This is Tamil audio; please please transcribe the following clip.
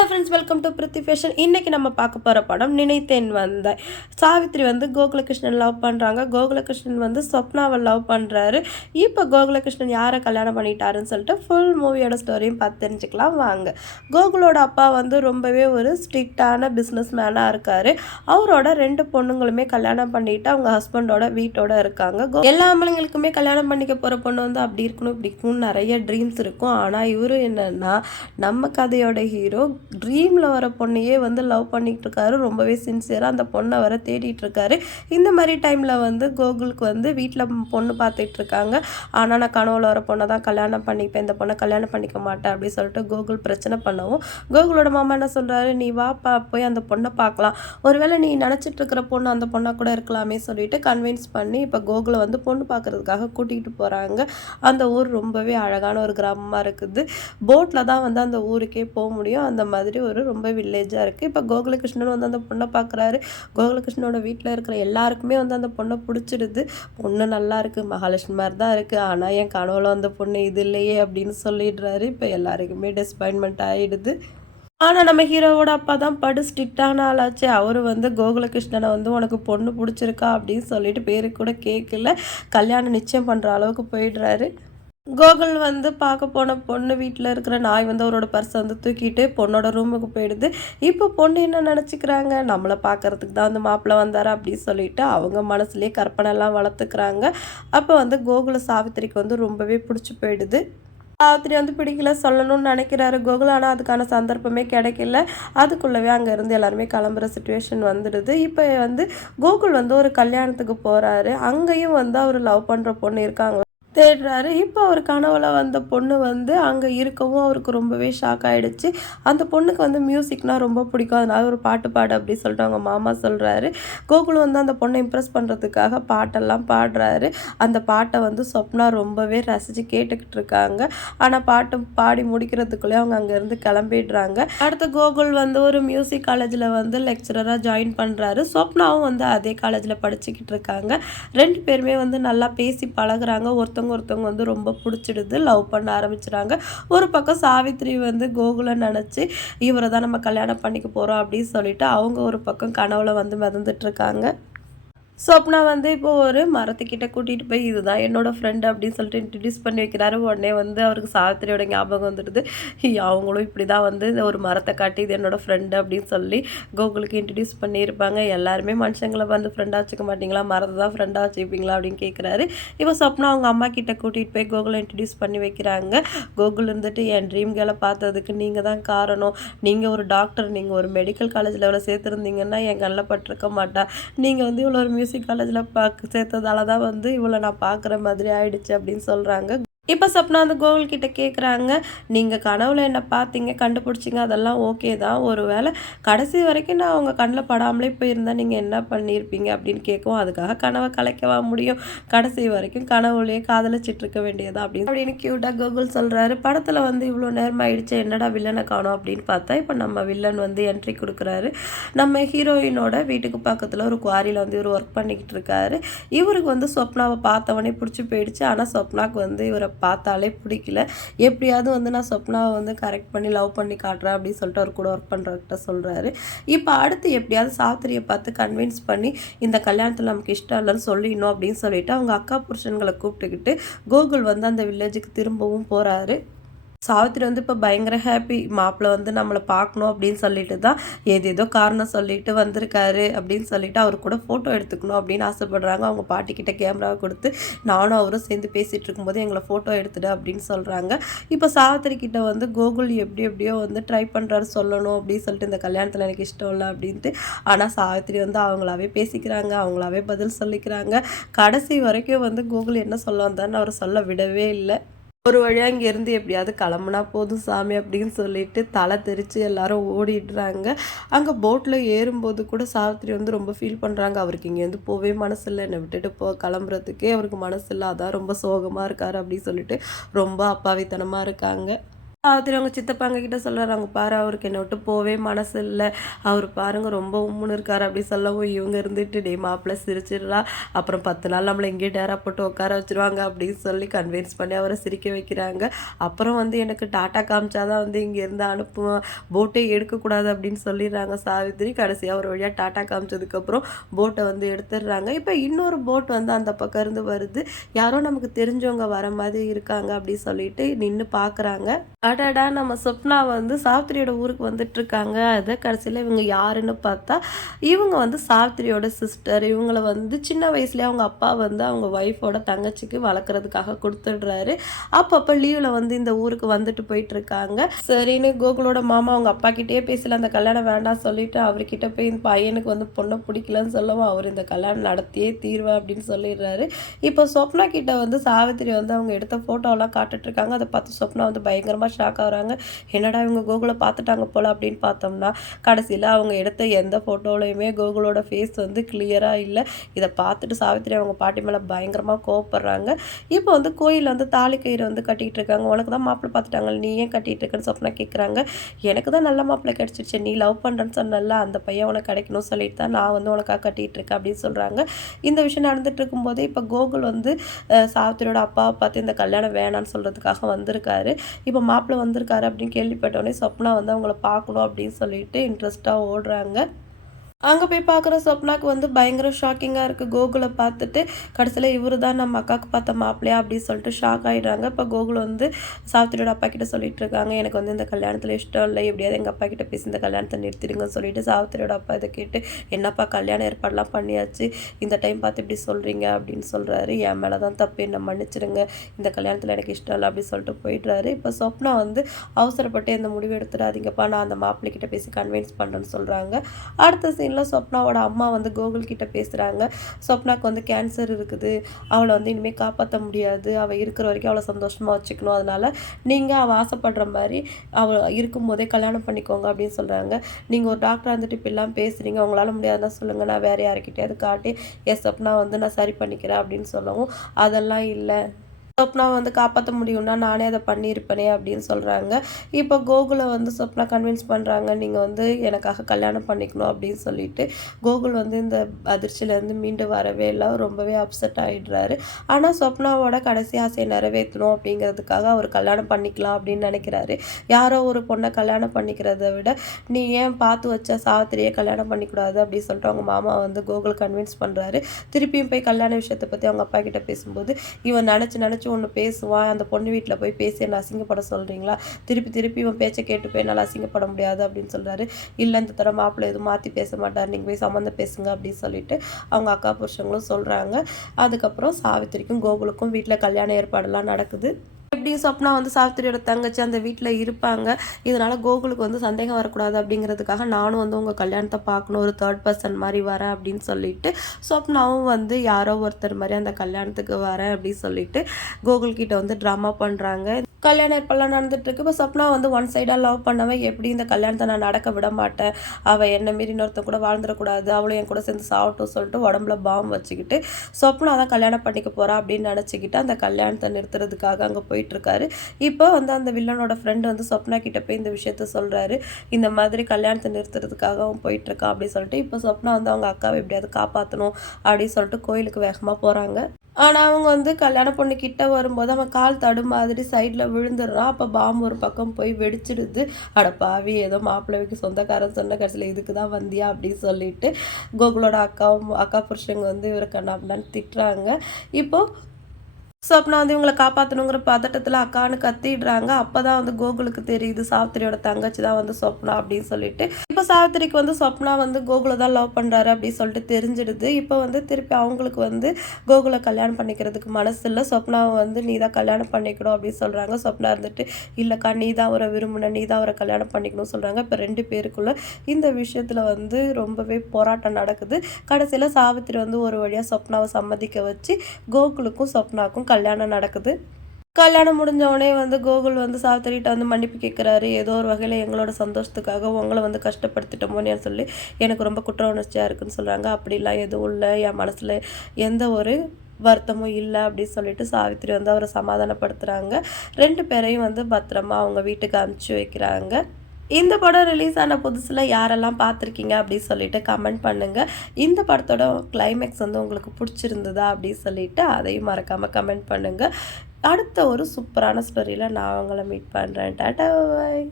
Hello friends welcome to Preethi fashion இன்றைக்கி நம்ம பார்க்க போகிற படம் நினைத்தேன் வந்த சாவித்ரி வந்து கோகுலகிருஷ்ணன் லவ் பண்ணுறாங்க கோகுலகிருஷ்ணன் வந்து சொப்னாவை லவ் பண்ணுறாரு இப்போ கோகுலகிருஷ்ணன் யாரை கல்யாணம் பண்ணிட்டாருன்னு சொல்லிட்டு ஃபுல் மூவியோட ஸ்டோரியும் பார்த்து தெரிஞ்சுக்கலாம். வாங்க. கோகுலோட அப்பா வந்து ரொம்பவே ஒரு ஸ்ட்ரிக்டான பிஸ்னஸ் மேனாக இருக்கார். அவரோட ரெண்டு பொண்ணுங்களுமே கல்யாணம் பண்ணிட்டு அவங்க ஹஸ்பண்டோட வீட்டோட இருக்காங்க. கோ- எல்லா ஆம்பளைங்களுக்குமே கல்யாணம் பண்ணிக்க போகிற பொண்ணு வந்து அப்படி இருக்கணும் இப்படி இருக்கணும்னு நிறைய ட்ரீம்ஸ் இருக்கும். ஆனால் இவரும் என்னென்னா நம்ம கதையோட ஹீரோ ட்ரீமில் வர பொண்ணையே வந்து லவ் பண்ணிகிட்டு இருக்காரு ரொம்பவே சின்சியராக அந்த பொண்ணை வர தேடிட்டு இருக்காரு இந்த மாதிரி டைமில் வந்து கோகுலுக்கு வந்து வீட்டில் பொண்ணு பார்த்துட்டு இருக்காங்க ஆனால் நான் கனவுல வர பொண்ணை தான் கல்யாணம் பண்ணிப்பேன். இந்த பொண்ணை கல்யாணம் பண்ணிக்க மாட்டேன் அப்படின்னு சொல்லிட்டு கோகுல் பிரச்சனை பண்ணவும் கோகுலோட மாமா என்ன சொல்கிறாரு நீ வாப்பா போய் அந்த பொண்ணை பார்க்கலாம். ஒருவேளை நீ நினச்சிட்டு இருக்கிற பொண்ணு அந்த பொண்ணாக கூட இருக்கலாமே சொல்லிட்டு கன்வின்ஸ் பண்ணி இப்போ கோகுலை வந்து பொண்ணு பார்க்கறதுக்காக கூட்டிகிட்டு போகிறாங்க அந்த ஊர் ரொம்பவே அழகான ஒரு கிராமமாக இருக்குது. போட்டில் தான் வந்து அந்த ஊருக்கே போக முடியும். அந்த மாதிரி மாதிரி ஒரு ரொம்ப வில்லேஜாக இருக்குது இப்போ கோகுலகிருஷ்ணன் வந்து அந்த பொண்ணை பார்க்குறாரு கோகுலகிருஷ்ணனோட வீட்டில் இருக்கிற எல்லாருக்குமே வந்து அந்த பொண்ணை பிடிச்சிடுது. பொண்ணு நல்லா இருக்குது மகாலட்சுமி மாதிரி தான் இருக்குது ஆனால் என் கனவுல வந்த பொண்ணு இது இல்லையே அப்படின்னு சொல்லிடுறாரு. இப்போ எல்லாருக்குமே டிசப்பாயின்மெண்ட் ஆகிடுது ஆனால் நம்ம ஹீரோவோட அப்பா தான் படு ஸ்ட்ரிக்டான ஆளாச்சு. அவர் வந்து கோகுலகிருஷ்ணனை வந்து உனக்கு பொண்ணு பிடிச்சிருக்கா அப்படின்னு சொல்லிட்டு பேரு கூட கேட்கல கல்யாணம் நிச்சயம் பண்ணுற அளவுக்கு போயிடுறாரு. கோகுல் வந்து பார்க்க போன பொண்ணு வீட்டில் இருக்கிற நாய் வந்து அவரோட பர்ஸை வந்து தூக்கிட்டு பொண்ணோட ரூமுக்கு போயிடுது. இப்போ பொண்ணு என்ன நினச்சிக்கிறாங்க? நம்மளை பார்க்கறதுக்கு தான் வந்து மாப்பிள்ளை வந்தார் அப்படின்னு சொல்லிட்டு அவங்க மனசுலேயே கற்பனை எல்லாம் வளர்த்துக்கிறாங்க. அப்போ வந்து கோகுல சாவித்திரிக்கு வந்து ரொம்பவே பிடிச்சி போயிடுது. சாவித்திரி வந்து பிடிக்கல சொல்லணும்னு நினைக்கிறாரு கோகுல் ஆனால் அதுக்கான சந்தர்ப்பமே கிடைக்கல. அதுக்குள்ளவே அங்கே இருந்து எல்லாருமே கிளம்புற சுச்சுவேஷன் வந்துடுது. இப்போ வந்து கோகுல் வந்து ஒரு கல்யாணத்துக்கு போகிறாரு அங்கேயும் வந்து அவர் லவ் பண்ணுற பொண்ணு இருக்காங்க தேடுறாரு. இப்போ அவர் கனவுல வந்த பொண்ணு வந்து அங்கே இருக்கவும் அவருக்கு ரொம்பவே ஷாக் ஆகிடுச்சு அந்த பொண்ணுக்கு வந்து மியூசிக்னால் ரொம்ப பிடிக்கும். அதனால ஒரு பாட்டு பாடு அப்படி சொல்லிட்டு அவங்க மாமா சொல்கிறாரு கோகுல் வந்து அந்த பொண்ணை இம்ப்ரெஸ் பண்ணுறதுக்காக பாட்டெல்லாம் பாடுறாரு. அந்த பாட்டை வந்து சொப்னா ரொம்பவே ரசித்து கேட்டுக்கிட்டு இருக்காங்க. ஆனால் பாட்டு பாடி முடிக்கிறதுக்குள்ளே அவங்க அங்கேருந்து கிளம்பிடுறாங்க. அடுத்து கோகுல் வந்து ஒரு மியூசிக் காலேஜில் வந்து லெக்சரராக ஜாயின் பண்ணுறாரு சொப்னாவும் வந்து அதே காலேஜில் படிச்சுக்கிட்டு இருக்காங்க. ரெண்டு பேருமே வந்து நல்லா பேசி பழகுறாங்க. ஒருத்தவங்க ஒருத்தவங்க வந்து ரொம்ப பிடிச்சிடுது லவ் பண்ண ஆரம்பிச்சிடுறாங்க ஒரு பக்கம் சாவித்ரி வந்து கோகுலை நினச்சி இவரை தான் நம்ம கல்யாணம் பண்ணிக்க போகிறோம் அப்படின்னு சொல்லிட்டு அவங்க ஒரு பக்கம் கனவுல வந்து மிதந்துட்டுருக்காங்க சொப்னா வந்து இப்போ ஒரு மரத்துக்கிட்ட கூட்டிகிட்டு போய் இதுதான் என்னோடய ஃப்ரெண்டு அப்படின்னு சொல்லிட்டு இன்ட்ரடியூஸ் பண்ணி வைக்கிறாரு. உடனே வந்து அவருக்கு சாவித்திரியோட ஞாபகம் வந்துடுது. அவங்களும் இப்படி தான் வந்து இந்த ஒரு மரத்தை காட்டி இது என்னோடய ஃப்ரெண்டு அப்படின்னு சொல்லி கோகுலுக்கு இன்ட்ரடியூஸ் பண்ணியிருப்பாங்க. எல்லாருமே மனுஷங்களை வந்து ஃப்ரெண்டாக வச்சுக்க மாட்டீங்களா? மரத்தை தான் ஃப்ரெண்டாக வச்சுப்பீங்களா? அப்படின்னு கேட்குறாரு இப்போ சொப்னா அவங்க அம்மா கிட்ட கூட்டிகிட்டு போய் கோகுலை இன்ட்ரடியூஸ் பண்ணி வைக்கிறாங்க. கோகுல் இருந்துட்டு என் ட்ரீம் கேர்ளை பார்த்ததுக்கு நீங்கள் தான் காரணம். நீங்கள் ஒரு டாக்டர் நீங்கள் ஒரு மெடிக்கல் காலேஜில் இவ்வளோ சேர்த்துருந்தீங்கன்னா என் கண்ணில் பட்டிருக்க மாட்டா. நீங்கள் வந்து இவ்வளோ ஒரு மியூசிக் காலேஜில் பார்க்க சேர்த்ததால தான் வந்து இவளை நான் பார்க்குற மாதிரி ஆயிடுச்சு அப்படின்னு சொல்கிறாங்க இப்போ சப்னா அந்த கோவில்கிட்ட கேட்குறாங்க நீங்கள் கனவுல என்ன பார்த்தீங்க கண்டுபிடிச்சிங்க அதெல்லாம் ஓகே தான். ஒரு வேளை கடைசி வரைக்கும் நான் உங்கள் கண்ணில் படாமலே போயிருந்தா நீங்கள் என்ன பண்ணியிருப்பீங்க அப்படின்னு கேட்கவும் அதுக்காக கனவை கலைக்கவா முடியும்? கடைசி வரைக்கும் கனவுலேயே காதலிச்சிட்டு இருக்க வேண்டியதா? அப்படின்னு அப்படின்னு க்யூட்டாக கோகுல் சொல்கிறாரு படத்தில் வந்து இவ்வளோ நேரம் ஆயிடுச்சு என்னடா வில்லனை காணோம்? அப்படின்னு பார்த்தா இப்போ நம்ம வில்லன் வந்து என்ட்ரி கொடுக்குறாரு. நம்ம ஹீரோயினோட வீட்டுக்கு பக்கத்தில் ஒரு குவாரியில் வந்து இவர் ஒர்க் பண்ணிக்கிட்டு இருக்காரு. இவருக்கு வந்து சொப்னாவை பார்த்தவொடனே பிடிச்சி போயிடுச்சு. ஆனால் சொப்னாக்கு வந்து இவரை பார்த்தாலே பிடிக்கல. எப்படியாவது வந்து நான் சொப்னாவை வந்து கரெக்ட் பண்ணி லவ் பண்ணி காட்டுறேன் அப்படின்னு சொல்லிட்டு அவர் கூட ஒர்க் பண்ணுறவர்கிட்ட சொல்கிறாரு இப்போ அடுத்து எப்படியாவது சாத்திரியை பார்த்து கன்வின்ஸ் பண்ணி இந்த கல்யாணத்தில் நமக்கு இஷ்டம் இல்லைன்னு சொல்லிடணும் அப்படின்னு சொல்லிட்டு அவங்க அக்கா புருஷன்களை கூப்பிட்டுக்கிட்டு கோகுல் வந்து அந்த வில்லேஜுக்கு திரும்பவும் போகிறாரு சாவித்திரி வந்து இப்போ பயங்கர ஹாப்பி மாப்பிள்ளை வந்து நம்மளை பார்க்கணும் அப்படின்னு சொல்லிட்டு தான் ஏதேதோ காரணம் சொல்லிட்டு வந்திருக்காரு அப்படின்னு சொல்லிட்டு அவர் கூட ஃபோட்டோ எடுத்துக்கணும் அப்படின்னு ஆசைப்படுறாங்க. அவங்க பாட்டிக்கிட்ட கேமராவை கொடுத்து நானும் அவரும் சேர்ந்து பேசிகிட்டு இருக்கும்போது எங்களை ஃபோட்டோ எடுத்துடு அப்படின்னு சொல்கிறாங்க இப்போ சாவித்திரி கிட்ட வந்து கோகுல் எப்படி எப்படியோ வந்து ட்ரை பண்ணுறாரு சொல்லணும் அப்படின்னு சொல்லிட்டு இந்த கல்யாணத்தில் எனக்கு இஷ்டம் இல்லை அப்படின்ட்டு. ஆனால் சாவித்திரி வந்து அவங்களாவே பேசிக்கிறாங்க அவங்களாவே பதில் சொல்லிக்கிறாங்க. கடைசி வரைக்கும் வந்து கோகுல் என்ன சொல்ல வந்தான்னு அவர் சொல்ல விடவே இல்லை. ஒரு வழியாக இங்கேருந்து எப்படியாவது கிளம்புனா போதும் சாமி அப்படின்னு சொல்லிட்டு தலை தெரித்து எல்லாரும் ஓடிடுறாங்க. அங்கே போட்டில் ஏறும்போது கூட சாவித்திரி வந்து ரொம்ப ஃபீல் பண்ணுறாங்க அவருக்கு இங்கேருந்து போவே மனசு இல்லை என்னை விட்டுட்டு போ கிளம்புறதுக்கே அவருக்கு மனசு இல்லை அதான் ரொம்ப சோகமாக இருக்கார் அப்படின்னு சொல்லிட்டு ரொம்ப அப்பாவித்தனமாக இருக்காங்க. சாவித்திரி அவங்க சித்தப்பாங்க கிட்ட சொல்கிறாங்க பாரு அவருக்கு என்னை விட்டு போவே மனசு இல்லை. அவர் பாருங்க ரொம்ப உம்முன்னு இருக்கார். அப்படி சொல்லவும் இவங்க இருந்துட்டு டே மாப்பிள்ளை சிரிச்சிடலாம் அப்புறம் பத்து நாள் நம்மளை இங்கேயே டேரா போட்டு உட்கார வச்சிருவாங்க. அப்படின்னு சொல்லி கன்வின்ஸ் பண்ணி அவரை சிரிக்க வைக்கிறாங்க. அப்புறம் வந்து எனக்கு டாட்டா காமிச்சாதான் வந்து இங்கேருந்து அனுப்புவேன் போட்டே எடுக்கக்கூடாது அப்படின்னு சொல்லிடுறாங்க சாவித்திரி. கடைசியாக அவர் வழியாக டாட்டா காமிச்சதுக்கப்புறம் போட்டை வந்து எடுத்துடுறாங்க. இப்போ இன்னொரு போட் வந்து அந்த பக்கம் இருந்து வருது. யாரோ நமக்கு தெரிஞ்சவங்க வர மாதிரி இருக்காங்க அப்படின்னு சொல்லிட்டு நின்று பார்க்குறாங்க அடடா நம்ம சொப்னா வந்து சாவித்திரியோட ஊருக்கு வந்துட்டு இருக்காங்க கடைசியில் இவங்க யாருன்னு பார்த்தா இவங்க வந்து சாவித்திரியோட சிஸ்டர் இவங்களை வந்து சின்ன வயசுலேயே அவங்க அப்பா வந்து அவங்க ஒய்ஃபோட தங்கச்சிக்கு வளர்க்குறதுக்காக கொடுத்துடுறாரு. அப்பப்போ லீவில் வந்து இந்த ஊருக்கு வந்துட்டு போயிட்டுருக்காங்க. சரின்னு கோகுலோட மாமா அவங்க அப்பா கிட்டேயே பேசல அந்த கல்யாணம் வேண்டாம் சொல்லிட்டு அவர்கிட்ட போய் இந்த பையனுக்கு வந்து பொண்ணை பிடிக்கலன்னு சொல்லவும் அவர் இந்த கல்யாணம் நடத்தியே தீர்வா அப்படின்னு சொல்லிடுறாரு. இப்போ சொப்னா கிட்ட வந்து சாவித்திரி வந்து அவங்க எடுத்த ஃபோட்டோலாம் காட்டுட்ருக்காங்க அதை பார்த்து சொப்னா வந்து பயங்கரமாக ஷாக் ஆகுறாங்க. என்னடா இவங்க கூகுளை பார்த்துட்டாங்க போல் அப்படின்னு பார்த்தோம்னா கடைசியில் அவங்க எடுத்த எந்த ஃபோட்டோலையுமே கூகுளோட ஃபேஸ் வந்து கிளியராக இல்லை. இதை பார்த்துட்டு சாவித்திரி அவங்க பாட்டி மேலே பயங்கரமாக கோவப்படுறாங்க. இப்போ வந்து கோயிலில் வந்து தாலி கயிறு வந்து கட்டிகிட்டு இருக்காங்க. உனக்கு தான் மாப்பிள்ளை பார்த்துட்டாங்க நீ ஏன் கட்டிகிட்டு இருக்கேன்னு சொப்னா கேட்குறாங்க எனக்கு தான் நல்ல மாப்பிள்ளை கிடச்சிருச்சு. நீ லவ் பண்ணுறேன்னு சொன்னல அந்த பையன் உனக்கு கிடைக்கணும்னு சொல்லிட்டு தான் நான் வந்து உனக்காக கட்டிகிட்டு இருக்கேன் அப்படின்னு சொல்கிறாங்க இந்த விஷயம் நடந்துட்டு இருக்கும்போதே இப்போ கோகுல் வந்து சாவித்திரியோட அப்பாவை பார்த்து இந்த கல்யாணம் வேணான்னு சொல்கிறதுக்காக வந்திருக்காரு. இப்போ மாப்பிள்ளை வந்திருக்காரு அப்படின்னு கேள்விப்பட்டோடனே சொப்னா வந்து அவங்கள பார்க்கணும் அப்படின்னு சொல்லிட்டு இன்ட்ரெஸ்ட்டாக ஓடுறாங்க. அங்கே போய் பார்க்குற சொப்னாக்கு வந்து பயங்கர ஷாக்கிங்காக இருக்குது கோகுலை பார்த்துட்டு கடைசியில் இவரு தான் நம்ம அக்காவுக்கு பார்த்த மாப்பிள்ளையா? அப்படின்னு சொல்லிட்டு ஷாக் ஆகிடுறாங்க இப்போ கோகுல் வந்து சாவித்திரியோட அப்பா கிட்ட சொல்லிட்டு இருக்காங்க. எனக்கு வந்து இந்த கல்யாணத்தில் இஷ்டம் இல்லை. எப்படியாவது எங்கள் அப்பா கிட்ட பேசி இந்த கல்யாணத்தை நிறுத்திடுங்கன்னு சொல்லிட்டு சாவித்திரியோட அப்பா இதை கேட்டு என்னப்பா கல்யாணம் ஏற்பாடெலாம் பண்ணியாச்சு? இந்த டைம் பார்த்து இப்படி சொல்கிறீங்க அப்படின்னு சொல்கிறாரு என் மேலே தான் தப்பு. என்னை மன்னிச்சிடுங்க. இந்த கல்யாணத்தில் எனக்கு இஷ்டம் இல்லை. அப்படின்னு சொல்லிட்டு போயிடுறாரு. இப்போ சொப்னா வந்து அவசரப்பட்டு இந்த முடிவு எடுத்துடாதீங்கப்பா. நான் அந்த மாப்பிள்ளை கிட்ட பேசி கன்வின்ஸ் பண்ணுறேன்னு சொல்கிறாங்க அடுத்த சீனில் சொப்னாவோட அம்மா வந்து கோகுல் கிட்டே பேசுகிறாங்க சொப்னாக்கு வந்து கேன்சர் இருக்குது. அவளை வந்து இனிமேல் காப்பாற்ற முடியாது. அவள் இருக்கிற வரைக்கும் அவளை சந்தோஷமாக வச்சுக்கணும். அதனால் நீங்கள் அவள் ஆசைப்படுற மாதிரி அவள் இருக்கும்போதே கல்யாணம் பண்ணிக்கோங்க அப்படின்னு சொல்கிறாங்க நீங்கள் ஒரு டாக்டராக இருந்துட்டு இப்படிலாம் பேசுகிறீங்க உங்களால் முடியாதுன்னா சொல்லுங்கள் நான் வேறு யாருக்கிட்டேயாவது காட்டி எஸ் சொப்னா வந்து நான் சரி பண்ணிக்கிறேன் அப்படின்னு சொல்லவும் அதெல்லாம் இல்லை. சொப்னா வந்து காப்பாற்ற முடியும்னா நானே அதை பண்ணியிருப்பேனே அப்படின்னு சொல்கிறாங்க இப்போ கோகுலை வந்து சொப்னா கன்வின்ஸ் பண்ணுறாங்க நீங்கள் வந்து எனக்காக கல்யாணம் பண்ணிக்கணும் அப்படின்னு சொல்லிட்டு. கோகுல் வந்து இந்த அதிர்ச்சியிலேருந்து மீண்டு வரவே இல்லை ரொம்பவே அப்செட் ஆகிடுறாரு ஆனால் சொப்னாவோட கடைசி ஆசையை நிறைவேற்றணும் அப்படிங்கிறதுக்காக அவர் கல்யாணம் பண்ணிக்கலாம் அப்படின்னு நினைக்கிறாரு. யாரோ ஒரு பொண்ணை கல்யாணம் பண்ணிக்கிறத விட நீ ஏன் பார்த்து வச்ச சாவித்திரியை கல்யாணம் பண்ணிக்கூடாது? அப்படின்னு சொல்லிட்டு அவங்க மாமா வந்து கோகுல் கன்வின்ஸ் பண்ணுறாரு திருப்பியும் போய் கல்யாண விஷயத்தை பற்றி அவங்க அப்பா கிட்ட பேசும்போது இவன் நினச்சி நினச்சி ஒன்று பேசுவான் அந்த பொண்ணு வீட்டில் போய் பேசி என்னை அசிங்கப்பட சொல்கிறீங்களா திருப்பி திருப்பி இவன் பேச்சை கேட்டு போய் என்னால் அசிங்கப்பட முடியாது அப்படின்னு சொல்கிறாரு இல்லை இந்த தடவை மாப்பிள்ளை எதுவும் மாற்றி பேச மாட்டார். நீங்கள் போய் சம்மந்தம் பேசுங்க அப்படின்னு சொல்லிட்டு அவங்க அக்கா புருஷங்களும் சொல்கிறாங்க அதுக்கப்புறம் சாவித்திரிக்கும் கோகுலுக்கும் வீட்டில் கல்யாண ஏற்பாடெல்லாம் நடக்குது. எப்படியும் சொப்னா வந்து சாவித்திரியோட தங்கச்சி அந்த வீட்டில் இருப்பாங்க. இதனால் கோகுலுக்கு வந்து சந்தேகம் வரக்கூடாது அப்படிங்கிறதுக்காக நானும் வந்து உங்கள் கல்யாணத்தை பார்க்கணும் ஒரு தேர்ட் பர்சன் மாதிரி வரேன் அப்படின்னு சொல்லிட்டு சொப்னாவும் வந்து யாரோ ஒருத்தர் மாதிரி அந்த கல்யாணத்துக்கு வரேன் அப்படின்னு சொல்லிட்டு கோகுல்கிட்ட வந்து ட்ராமா பண்ணுறாங்க கல்யாணம் இப்போல்லாம் நடந்துட்டுருக்கு. இப்போ சொப்னா வந்து ஒன் சைடாக லவ் பண்ணவன் எப்படி இந்த கல்யாணத்தை நான் நடக்க விட மாட்டேன்? அவள் என்ன மீறி இன்னொருத்தன் கூட வாழ்ந்துடக்கூடாது. அவளும் என் கூட சேர்ந்து சாப்பிட்டும் சொல்லிட்டு உடம்புல பாம் வச்சுக்கிட்டு சொப்னா தான் கல்யாணம் பண்ணிக்க போகிறா அப்படின்னு நினச்சிக்கிட்டு அந்த கல்யாணத்தை நிறுத்துறதுக்காக அங்கே போயிட்டுருக்காரு. இப்போ வந்து அந்த வில்லனோட ஃப்ரெண்டு வந்து சொப்னா கிட்டே போய் இந்த விஷயத்த சொல்கிறாரு இந்த மாதிரி கல்யாணத்தை நிறுத்துறதுக்காக அவன் போயிட்டுருக்கான் அப்படின்னு சொல்லிட்டு இப்போ சொப்னா வந்து அவங்க அக்காவை எப்படியாவது காப்பாற்றணும் அப்படின்னு சொல்லிட்டு கோயிலுக்கு வேகமாக போகிறாங்க ஆனால் அவங்க வந்து கல்யாண பொண்ணு கிட்ட வரும்போது அவன் கால் தடு மாதிரி சைடில் விழுந்துடுறான். அப்போ பாம்பு ஒரு பக்கம் போய் வெடிச்சிடுது. அடப்பாவி பாவி ஏதோ மாப்பிள்ளைக்கு சொந்தக்காரன் சொன்ன கடைசியில் இதுக்கு தான் வந்தியா அப்படின்னு சொல்லிட்டு கோகுலோட அக்காவும் அக்கா புருஷங்க வந்து இவரை கண்ணாப்பிடான்னு திட்டுறாங்க. இப்போது சொப்னா வந்து இவங்களை காப்பாற்றணுங்கிற பதட்டத்தில் அக்கான்னு கத்திடுறாங்க. அப்போ தான் வந்து கோகுலுக்கு தெரியுது சாவித்திரியோட தங்கச்சி தான் வந்து சொப்னா அப்படின்னு சொல்லிட்டு. இப்போ சாவித்திரிக்கு வந்து சொப்னா வந்து கோகுலை தான் லவ் பண்ணுறாரு அப்படின்னு சொல்லிட்டு தெரிஞ்சிடுது. இப்போ வந்து திருப்பி அவங்களுக்கு வந்து கோகுலை கல்யாணம் பண்ணிக்கிறதுக்கு மனசு இல்லை. சொப்னாவை வந்து நீ தான் கல்யாணம் பண்ணிக்கணும் அப்படின்னு சொல்கிறாங்க சொப்னா இருந்துட்டு இல்லைக்கா நீ தான் அவரை விரும்பின நீ தான் அவரை கல்யாணம் பண்ணிக்கணும்னு சொல்கிறாங்க இப்போ ரெண்டு பேருக்குள்ள இந்த விஷயத்தில் வந்து ரொம்பவே போராட்டம் நடக்குது. கடைசியில் சாவித்திரி வந்து ஒரு வழியாக சொப்னாவை சம்மதிக்க வச்சு கோகுலுக்கும் சொப்னாக்கும் கல்யாணம் நடக்குது. கல்யாணம் முடிஞ்ச உடனே வந்து கோகுல் வந்து சாவித்திரிகிட்ட வந்து மன்னிப்பு கேட்குறாரு ஏதோ ஒரு வகையில் எங்களோட சந்தோஷத்துக்காக உங்களை வந்து கஷ்டப்படுத்திட்டோமோன்னு சொல்லி எனக்கு ரொம்ப குற்ற உணர்ச்சியாக இருக்குன்னு சொல்கிறாங்க அப்படிலாம் எதுவும் இல்லை. என் மனசில் எந்த ஒரு வருத்தமும் இல்லை அப்படின்னு சொல்லிட்டு சாவித்திரி வந்து அவரை சமாதானப்படுத்துகிறாங்க ரெண்டு பேரையும் வந்து பத்திரமா அவங்க வீட்டுக்கு அனுப்பிச்சி வைக்கிறாங்க. இந்த படம் ரிலீஸ் ஆன புதுசில் யாரெல்லாம் பார்த்துருக்கீங்க அப்படின்னு சொல்லிட்டு கமெண்ட் பண்ணுங்கள் இந்த படத்தோட கிளைமேக்ஸ் வந்து உங்களுக்கு பிடிச்சிருந்ததா அப்படின்னு சொல்லிட்டு அதையும் மறக்காமல் கமெண்ட் பண்ணுங்கள் அடுத்த ஒரு சூப்பரான ஸ்டோரியில் நான் அவங்கள மீட் பண்ணுறேன் டாட்டா பாய்